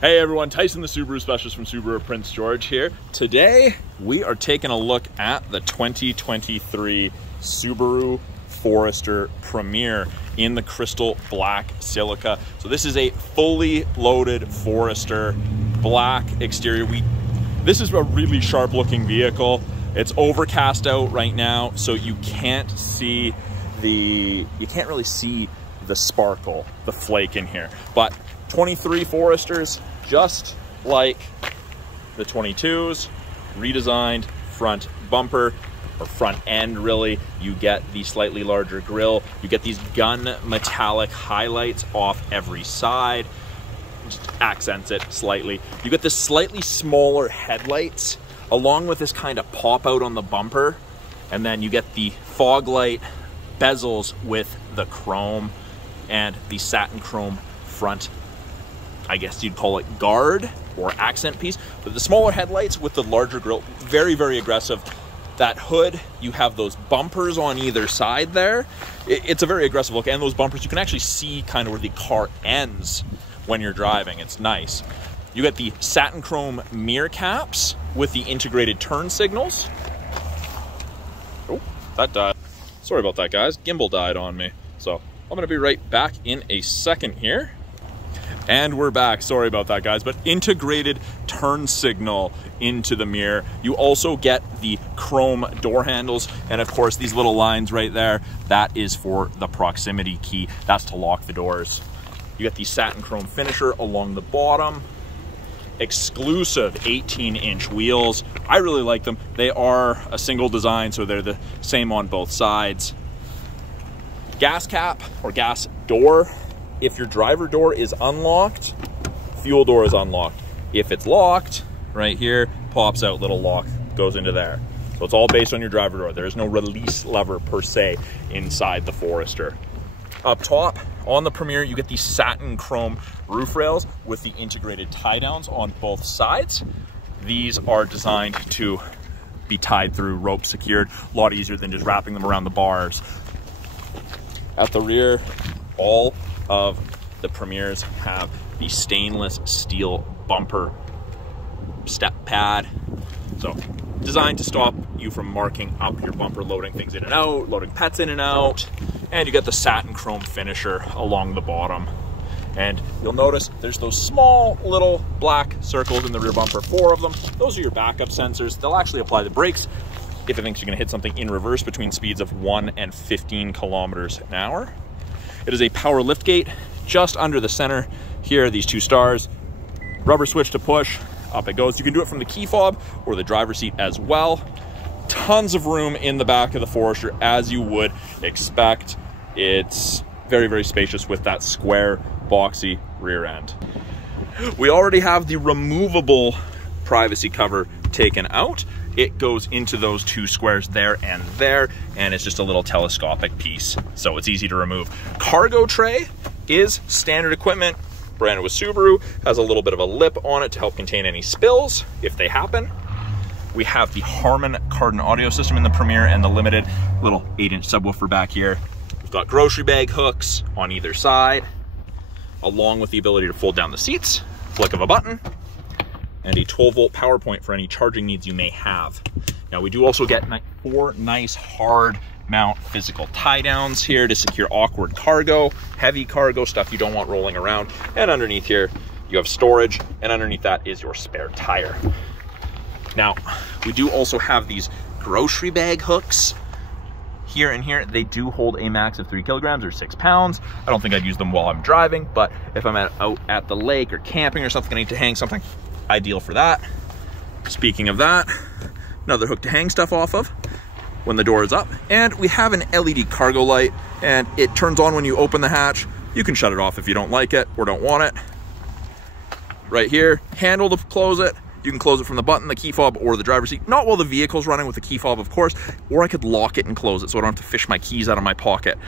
Hey everyone, Tyson the Subaru specialist from Subaru Prince George here. Today we are taking a look at the 2023 Subaru Forester Premier in the crystal black silica. So this is a fully loaded Forester, black exterior. This is a really sharp looking vehicle. It's overcast out right now, so you can't really see the sparkle, the flake in here. But 23 Foresters, just like the 22s, redesigned front bumper, or front end really. You get the slightly larger grille. You get these gun metallic highlights off every side, just accents it slightly. You get the slightly smaller headlights along with this kind of pop out on the bumper. And then you get the fog light bezels with the chrome and the satin chrome front, I guess you'd call it guard or accent piece. But the smaller headlights with the larger grille, very, very aggressive. That hood, you have those bumpers on either side there. It's a very aggressive look. And those bumpers, you can actually see kind of where the car ends when you're driving. It's nice. You get the satin chrome mirror caps with the integrated turn signals. Oh, that died. Sorry about that, guys. Gimbal died on me. So I'm gonna be right back in a second here. And we're back, sorry about that guys, but integrated turn signal into the mirror. You also get the chrome door handles, and of course these little lines right there, that is for the proximity key. That's to lock the doors. You get the satin chrome finisher along the bottom. Exclusive 18-inch wheels. I really like them. They are a single design, so they're the same on both sides. Gas cap or gas door. If your driver door is unlocked, fuel door is unlocked. If it's locked, right here, pops out, little lock goes into there. So it's all based on your driver door. There is no release lever per se inside the Forester. Up top, on the Premier, you get the satin chrome roof rails with the integrated tie downs on both sides. These are designed to be tied through, rope secured, a lot easier than just wrapping them around the bars. At the rear, all of the Premiers have the stainless steel bumper step pad. So designed to stop you from marking up your bumper, loading things in and out, loading pets in and out. And you get the satin chrome finisher along the bottom. And you'll notice there's those small little black circles in the rear bumper, 4 of them. Those are your backup sensors. They'll actually apply the brakes if it thinks you're gonna hit something in reverse between speeds of 1 and 15 kilometers an hour. It is a power lift gate just under the center. Here are these 2 stars. Rubber switch to push, up it goes. You can do it from the key fob or the driver's seat as well. Tons of room in the back of the Forester, as you would expect. It's very, very spacious with that square, boxy rear end. We already have the removable privacy cover taken out. It goes into those 2 squares there, and it's just a little telescopic piece, so it's easy to remove. Cargo tray is standard equipment, branded with Subaru, has a little bit of a lip on it to help contain any spills if they happen. We have the Harman Kardon audio system in the Premier and the limited little 8-inch subwoofer back here. We've got grocery bag hooks on either side, along with the ability to fold down the seats, flick of a button, and a 12-volt power point for any charging needs you may have. Now we do also get 4 nice hard mount physical tie downs here to secure awkward cargo, heavy cargo, stuff you don't want rolling around. And underneath here, you have storage, and underneath that is your spare tire. Now, we do also have these grocery bag hooks here and here. They do hold a max of 3 kilograms or 6 pounds. I don't think I'd use them while I'm driving, but if I'm out at the lake or camping or something, I need to hang something, ideal for that. Speaking of that, another hook to hang stuff off of when the door is up. And we have an LED cargo light, and it turns on when you open the hatch. You can shut it off if you don't like it or don't want it. Right here, handle to close it. You can close it from the button, the key fob, or the driver's seat. Not while the vehicle's running with the key fob, of course, or I could lock it and close it so I don't have to fish my keys out of my pocket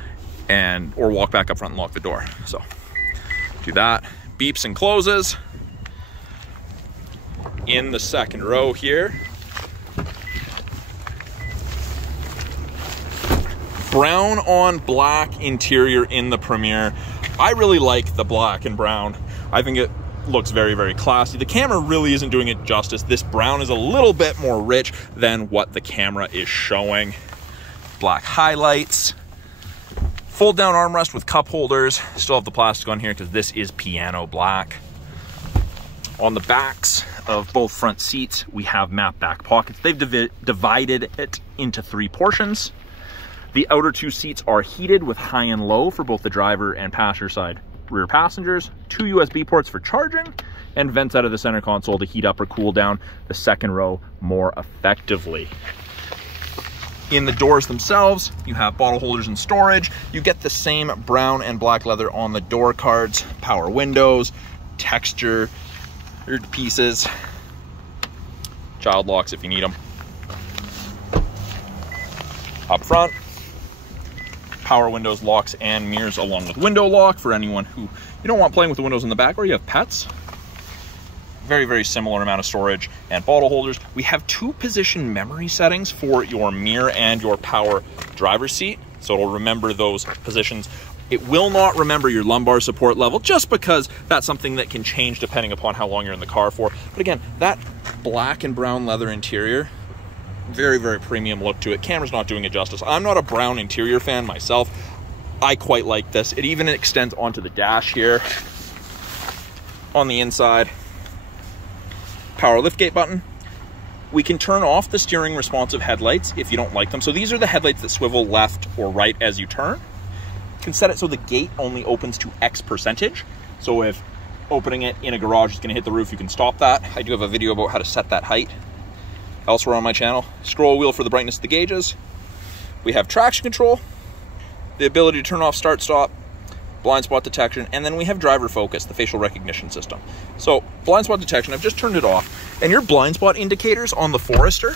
or walk back up front and lock the door. So do that. Beeps and closes. In the second row here, brown on black interior in the Premier. I really like the black and brown. I think it looks very, very classy. The camera really isn't doing it justice. This brown is a little bit more rich than what the camera is showing. Black highlights. Fold down armrest with cup holders. Still have the plastic on here because this is piano black. On the backs of both front seats, we have map back pockets. They've divided it into 3 portions. The outer 2 seats are heated with high and low for both the driver and passenger side rear passengers. 2 USB ports for charging, and vents out of the center console to heat up or cool down the second row more effectively. In the doors themselves, you have bottle holders and storage. You get the same brown and black leather on the door cards, power windows, texture pieces, child locks if you need them. Up front, power windows, locks, and mirrors along with window lock for anyone who you don't want playing with the windows in the back or you have pets. Very, very similar amount of storage and bottle holders. We have 2 position memory settings for your mirror and your power driver's seat, so it'll remember those positions. It will not remember your lumbar support level just because that's something that can change depending upon how long you're in the car for. But again, that black and brown leather interior, very, very premium look to it. Camera's not doing it justice. I'm not a brown interior fan myself. I quite like this. It even extends onto the dash here. On the inside, power liftgate button. We can turn off the steering responsive headlights if you don't like them. So these are the headlights that swivel left or right as you turn. You can set it so the gate only opens to X percentage. So if opening it in a garage is going to hit the roof, you can stop that. I do have a video about how to set that height elsewhere on my channel. Scroll wheel for the brightness of the gauges. We have traction control, the ability to turn off start stop, blind spot detection, and then we have driver focus, the facial recognition system. So blind spot detection, I've just turned it off, and your blind spot indicators on the Forester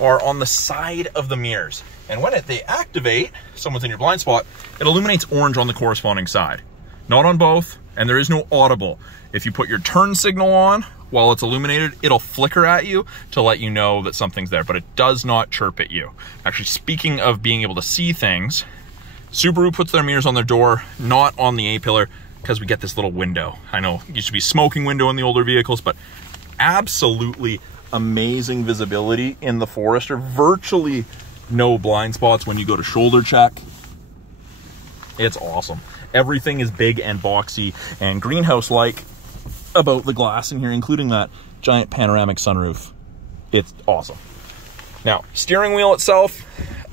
are on the side of the mirrors. And when they activate, someone's in your blind spot, it illuminates orange on the corresponding side. Not on both, and there is no audible. If you put your turn signal on while it's illuminated, it'll flicker at you to let you know that something's there, but it does not chirp at you. Actually, speaking of being able to see things, Subaru puts their mirrors on their door, not on the A-pillar, because we get this little window. I know it used to be smoking window in the older vehicles, but absolutely amazing visibility in the Forester. Virtually no blind spots when you go to shoulder check. It's awesome. Everything is big and boxy and greenhouse-like about the glass in here, including that giant panoramic sunroof. It's awesome. Now, steering wheel itself,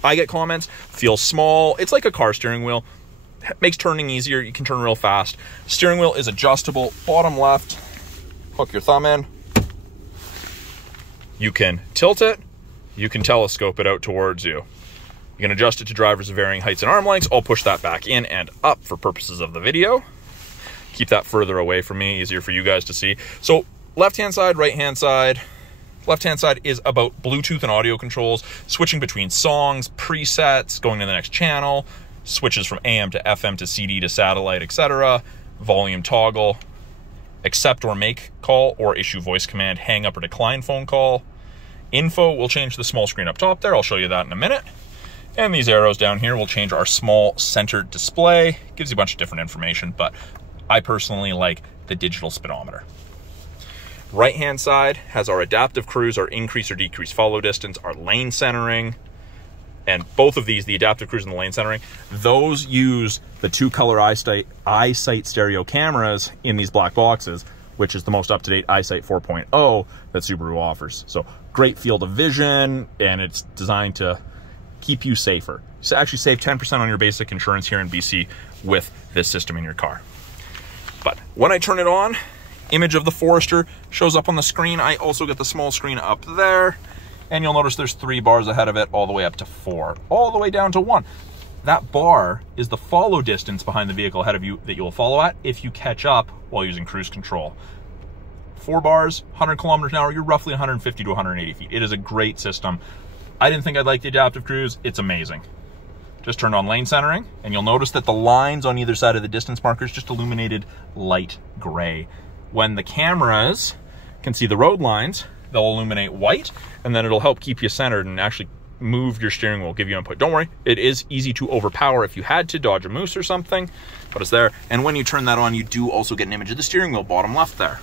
I get comments, feels small. It's like a car steering wheel. Makes turning easier. You can turn real fast. Steering wheel is adjustable. Bottom left, hook your thumb in. You can tilt it. You can telescope it out towards you. You can adjust it to drivers of varying heights and arm lengths. I'll push that back in and up for purposes of the video. Keep that further away from me, easier for you guys to see. So left-hand side, right-hand side. Left-hand side is about Bluetooth and audio controls, switching between songs, presets, going to the next channel, switches from AM to FM to CD to satellite, etc. Volume toggle, accept or make call or issue voice command, hang up or decline phone call. Info will change the small screen up top there. I'll show you that in a minute. And these arrows down here will change our small center display. Gives you a bunch of different information, but I personally like the digital speedometer. Right-hand side has our adaptive cruise, our increase or decrease follow distance, our lane centering, and both of these, the adaptive cruise and the lane centering, those use the 2-color EyeSight stereo cameras in these black boxes, which is the most up-to-date EyeSight 4.0 that Subaru offers. So great field of vision, and it's designed to keep you safer. So actually save 10% on your basic insurance here in BC with this system in your car. But when I turn it on, image of the Forester shows up on the screen. I also get the small screen up there, and you'll notice there's 3 bars ahead of it, all the way up to 4, all the way down to 1. That bar is the follow distance behind the vehicle ahead of you that you'll follow at if you catch up while using cruise control. 4 bars, 100 kilometers an hour, you're roughly 150 to 180 feet. It is a great system. I didn't think I'd like the adaptive cruise. It's amazing. Just turned on lane centering, and you'll notice that the lines on either side of the distance markers just illuminated light gray. When the cameras can see the road lines, they'll illuminate white, and then it'll help keep you centered and actually move your steering wheel, give you input. Don't worry, it is easy to overpower if you had to dodge a moose or something, but it's there. And when you turn that on, you do also get an image of the steering wheel, bottom left there.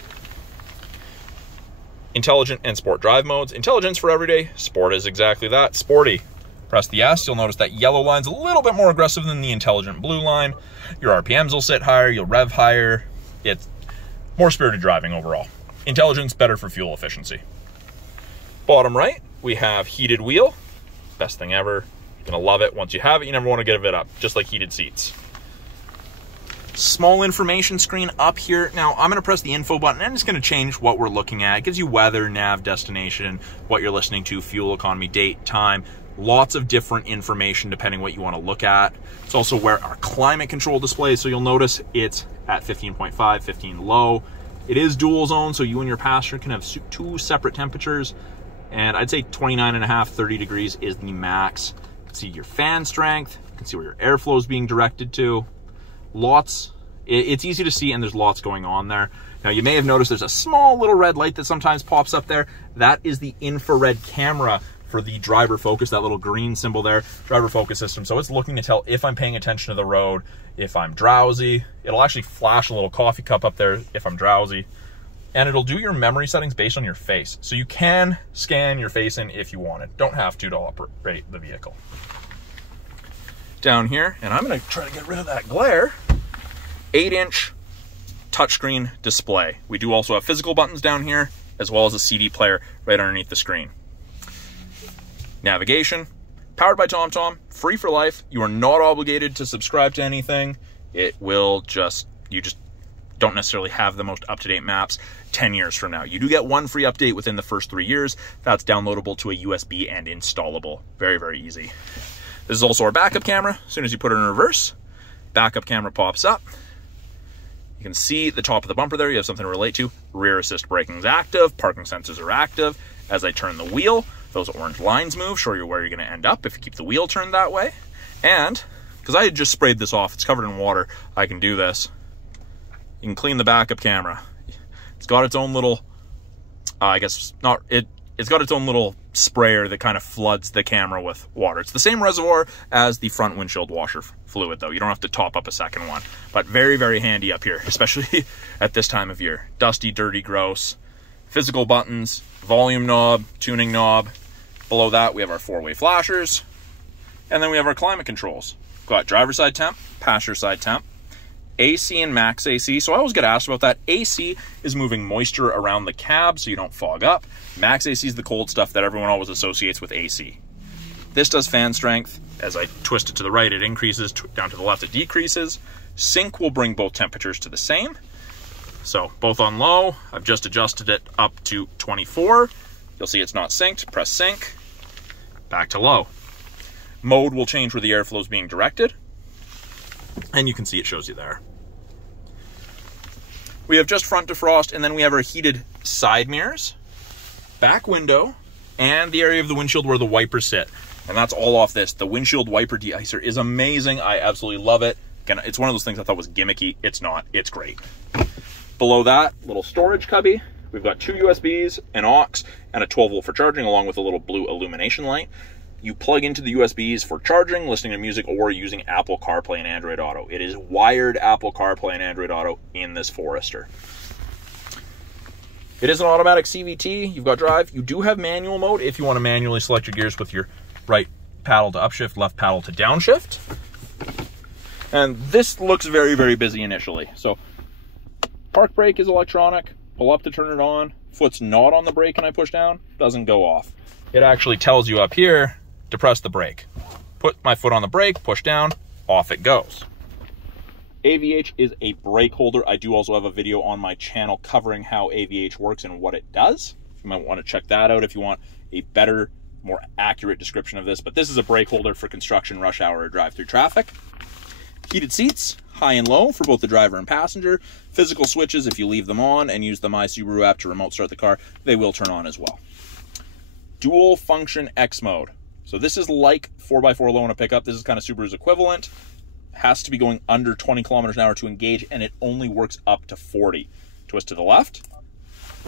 Intelligent and sport drive modes. Intelligence for everyday, sport is exactly that, sporty. Press the S, you'll notice that yellow line's a little bit more aggressive than the intelligent blue line. Your RPMs will sit higher, you'll rev higher. It's more spirited driving overall. Intelligence, better for fuel efficiency. Bottom right, we have heated wheel. Best thing ever. You're gonna love it. Once you have it, you never want to give it up, just like heated seats. Small information screen up here. Now I'm gonna press the info button and it's gonna change what we're looking at. It gives you weather, nav, destination, what you're listening to, fuel economy, date, time, lots of different information depending what you want to look at. It's also where our climate control display is, so you'll notice it's at 15.5, 15 low. It is dual zone, so you and your passenger can have 2 separate temperatures, and I'd say 29.5, 30 degrees is the max. You can see your fan strength, you can see where your airflow is being directed to. Lots, it's easy to see, and there's lots going on there. Now you may have noticed there's a small little red light that sometimes pops up there. That is the infrared camera for the driver focus, that little green symbol there, driver focus system. So it's looking to tell if I'm paying attention to the road, if I'm drowsy. It'll actually flash a little coffee cup up there if I'm drowsy. And it'll do your memory settings based on your face. So you can scan your face in if you wanted. Don't have to operate the vehicle. Down here, and I'm gonna try to get rid of that glare, 8-inch touchscreen display. We do also have physical buttons down here, as well as a CD player right underneath the screen. Navigation, powered by TomTom, free for life. You are not obligated to subscribe to anything. It will you just don't necessarily have the most up-to-date maps 10 years from now. You do get one free update within the first 3 years. That's downloadable to a USB and installable. Very, very easy. This is also our backup camera. As soon as you put it in reverse, backup camera pops up. You can see the top of the bumper there. You have something to relate to. Rear assist braking is active. Parking sensors are active. As I turn the wheel, those orange lines move, show you where you're going to end up if you keep the wheel turned that way. And because I had just sprayed this off, it's covered in water, I can do this. You can clean the backup camera. It's got its own little, it's got its own little sprayer that kind of floods the camera with water. It's the same reservoir as the front windshield washer fluid though. You don't have to top up a second one, but very, very handy up here, especially at this time of year. Dusty, dirty, gross. Physical buttons, volume knob, tuning knob. Below that, we have our 4-way flashers. And then we have our climate controls. We've got driver side temp, passenger side temp, AC and max AC. So I always get asked about that. AC is moving moisture around the cab so you don't fog up. Max AC is the cold stuff that everyone always associates with AC. This does fan strength. As I twist it to the right, it increases. Down to the left, it decreases. Sync will bring both temperatures to the same. So both on low, I've just adjusted it up to 24. You'll see it's not synced. Press sync, back to low. Mode will change where the airflow is being directed. And you can see it shows you there. We have just front defrost, and then we have our heated side mirrors, back window, and the area of the windshield where the wipers sit. And that's all off this. The windshield wiper de-icer is amazing. I absolutely love it. Again, it's one of those things I thought was gimmicky. It's not. It's great. Below that, little storage cubby. We've got 2 USBs, an aux, and a 12-volt for charging, along with a little blue illumination light. You plug into the USBs for charging, listening to music, or using Apple CarPlay and Android Auto. It is wired Apple CarPlay and Android Auto in this Forester. It is an automatic CVT. You've got drive. You do have manual mode if you want to manually select your gears with your right paddle to upshift, left paddle to downshift. And this looks very, very busy initially. So park brake is electronic. Pull up to turn it on. Foot's not on the brake and I push down, doesn't go off. It actually tells you up here to press the brake. Put my foot on the brake, push down, off it goes. AVH is a brake holder. I do also have a video on my channel covering how AVH works and what it does. You might want to check that out if you want a better, more accurate description of this. But this is a brake holder for construction, rush hour, or drive-through traffic. Heated seats, high and low for both the driver and passenger. Physical switches, if you leave them on and use the My Subaru app to remote start the car, they will turn on as well. Dual function X mode. So this is like 4x4 low in a pickup. This is kind of Subaru's equivalent. Has to be going under 20 kilometers an hour to engage, and it only works up to 40. Twist to the left,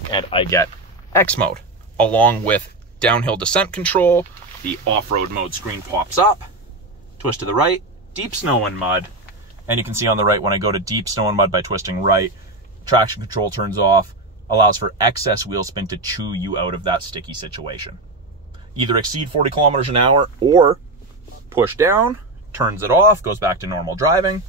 and I get X mode, along with downhill descent control, The off-road mode screen pops up, twist to the right, deep snow and mud. And you can see on the right, when I go to deep snow and mud by twisting right, traction control turns off, allows for excess wheel spin to chew you out of that sticky situation. Either exceed 40 kilometers an hour or push down, turns it off, goes back to normal driving.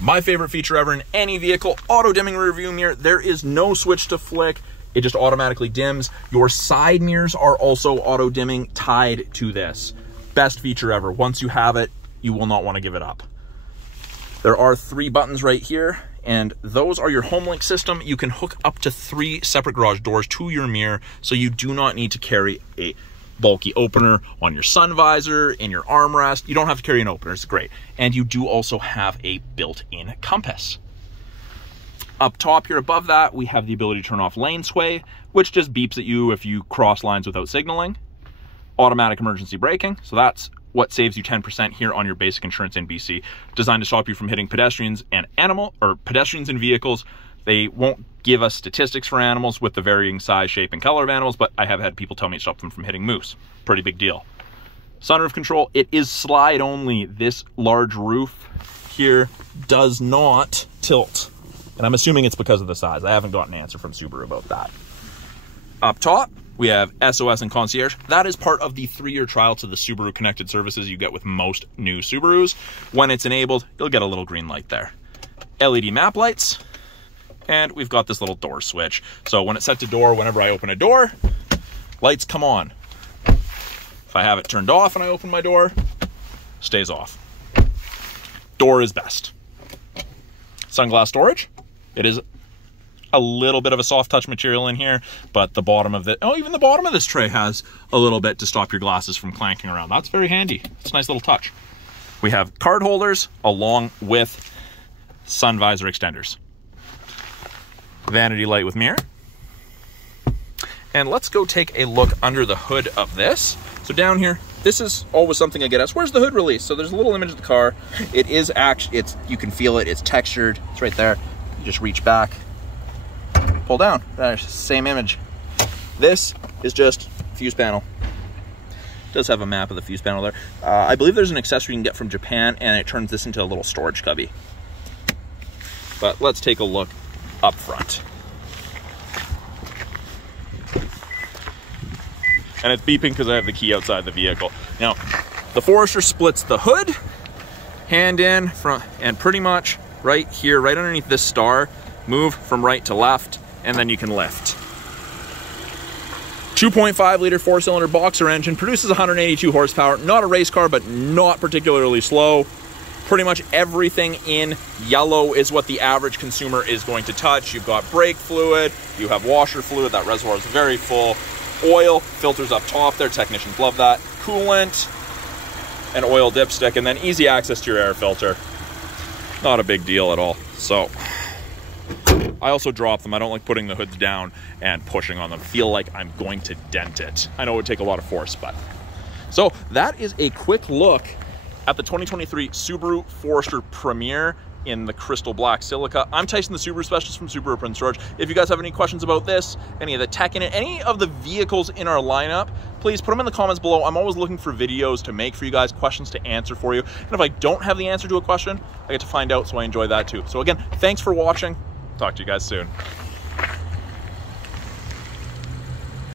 My favorite feature ever in any vehicle, auto dimming rear view mirror. There is no switch to flick. It just automatically dims. Your side mirrors are also auto dimming tied to this. Best feature ever. Once you have it, you will not want to give it up. There are 3 buttons right here, and those are your HomeLink system. You can hook up to 3 separate garage doors to your mirror, so you do not need to carry a bulky opener on your sun visor, in your armrest. You don't have to carry an opener, it's great. And you do also have a built-in compass. Up top here above that, we have the ability to turn off lane sway, which just beeps at you if you cross lines without signaling. Automatic emergency braking, so that's what saves you 10% here on your basic insurance in BC. Designed to stop you from hitting pedestrians and pedestrians and vehicles. They won't give us statistics for animals with the varying size, shape, and color of animals, but I have had people tell me it stopped them from hitting moose. Pretty big deal. Sunroof control, it is slide only. This large roof here does not tilt. And I'm assuming it's because of the size. I haven't gotten an answer from Subaru about that. Up top, we have SOS and Concierge. That is part of the 3-year trial to the Subaru connected services you get with most new Subarus. When it's enabled, you'll get a little green light there. LED map lights. And we've got this little door switch. So when it's set to door, whenever I open a door, lights come on. If I have it turned off and I open my door, stays off. Door is best. Sunglass storage. It is a little bit of a soft touch material in here, but the bottom of even the bottom of this tray has a little bit to stop your glasses from clanking around. That's very handy. It's a nice little touch. We have card holders along with sun visor extenders. Vanity light with mirror. And let's go take a look under the hood of this. So down here, this is always something I get asked, where's the hood release? So there's a little image of the car. It is actually, you can feel it, it's textured, it's right there. You just reach back, pull down, that's the same image. This is just fuse panel. It does have a map of the fuse panel there. I believe there's an accessory you can get from Japan, and it turns this into a little storage cubby. But let's take a look up front. And it's beeping because I have the key outside the vehicle. Now, the Forester splits the hood, hand in, front, and pretty much right here, right underneath this star, move from right to left, and then you can lift. 2.5 liter 4-cylinder boxer engine, produces 182 horsepower, not a race car, but not particularly slow. Pretty much everything in yellow is what the average consumer is going to touch. You've got brake fluid, you have washer fluid, that reservoir is very full. Oil, filters up top there, technicians love that. Coolant, an oil dipstick, and then easy access to your air filter. Not a big deal at all. So, I also drop them. I don't like putting the hoods down and pushing on them. Feel like I'm going to dent it. I know it would take a lot of force, but. So, that is a quick look at the 2023 Subaru Forester Premier in the crystal black Silica. I'm Tyson, the Subaru specialist from Subaru Prince George. If you guys have any questions about this, any of the tech in it, any of the vehicles in our lineup, please put them in the comments below. I'm always looking for videos to make for you guys, questions to answer for you. And if I don't have the answer to a question, I get to find out, so I enjoy that too. So again, thanks for watching. Talk to you guys soon.